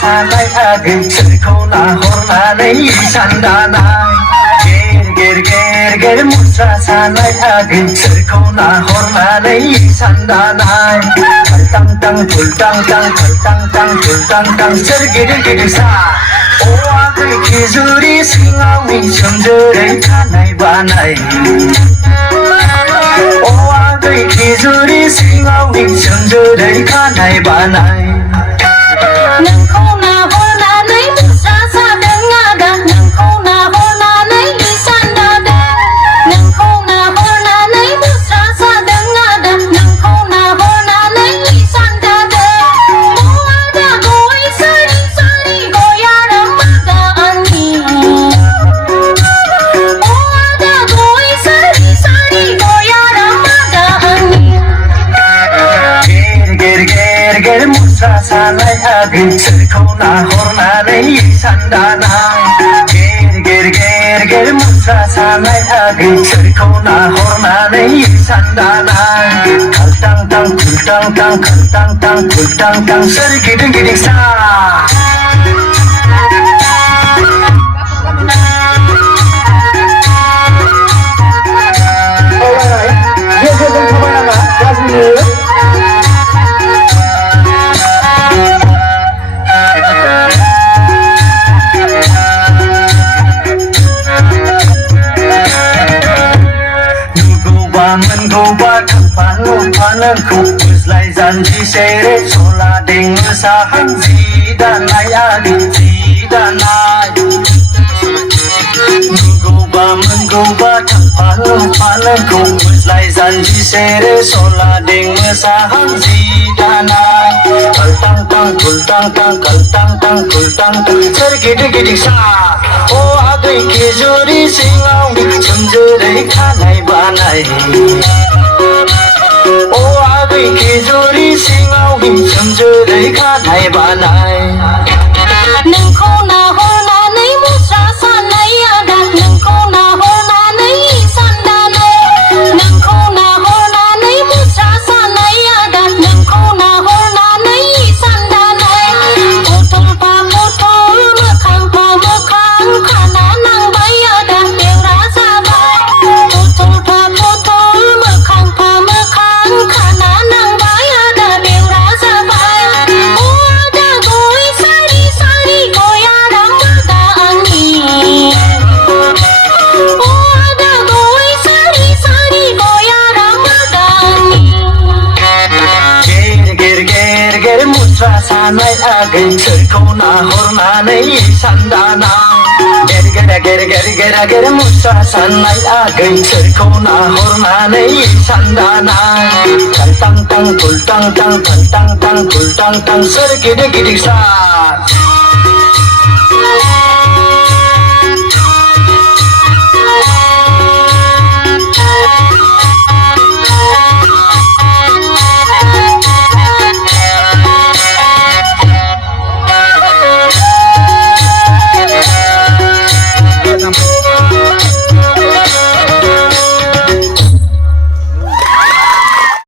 सानाय आगै सोरखौ नाहरनानै सानदानाय गेर गेर गेर मुस्रा सानाय आगै सोरखौ नाहरनानै सानदानाय खालटां टां फुलटां टां खालटां टां फुलटां टां सोर गिदिर गिदिर सा अ आगै खिजुरि सिङावनि सोमजोरै खानाय बानाय अ आगै खिजुरि सिङावनि सोमजोरै खानाय बानाय नोंखौ नाहरनानै मुस्रा सादों आदा नोंखौ नाहरनानै इसान दादों नोंखौ नाहरनानै मुस्रा सादों आदा नोंखौ नाहरनानै इसान दादों अ आदा गय सारि सारि गयारा मागा आंनि अ आदा गय सारि सारि गयारा मागा आंनि गेर गेर गेर मुस्रा सानाय आगै सोरखौ नाहरनानै सानदानाय गेर गेर गेर मुस्रा सानाय आगै सोरखौ नाहरनानै सानदानाय खालटां टां फुलटां टां खालटां टां फुलटां टां सोर गिदिं गिदिं सा मोनगौबा थांफानो फानोखौ बुज्लाय जानजि सेरे सला देङो साहां जि दानाय आगै जि दानाय नुगौबा मोनगौबा थांफानो फानोखौ बुज्लाय जानजि सेरे सला देङो साहां जि दानाय खालटां टां फुलटां टां खालटां टां फुलटां टां सोर गिदिं गिदिं सा अ आगै खिजुरि सिङाव सोमजोरै खानाय बानाय अ आगै खिजुरि सिङाव सोमजोरै खानाय बानाय नोंखौ नाहरनानै मुस्रा सानाय आदा नोंखौ नाहरनानै इसान दानाय नोंखौ नाहरनानै मुस्रा सानाय आदा नोंखौ नाहरनानै इसान दानाय फुथुलफा फुथुल मोखांफा मोखां खाना नांबाय आदा बेवरा जाबाय फुथुलफा फुथुल मोखांफा मोखां खाना नांबाय आदा बेवरा जाबाय अ आदा गय सारि सारि गयारा मागा आंनि अ आदा गय सारि सारि गयारा मागा आंनि गेर गेर गेर मुस्रा सानाय आगै सोरखौ नाहरनानै सानदानाय गेर गेर मुस्रा सानाय आगै सोरखौ नाहरनानै सानदानाय खालटां टां फुलटां टां खालटां टां फुलटां टां सोर गिदिं गिदिं सा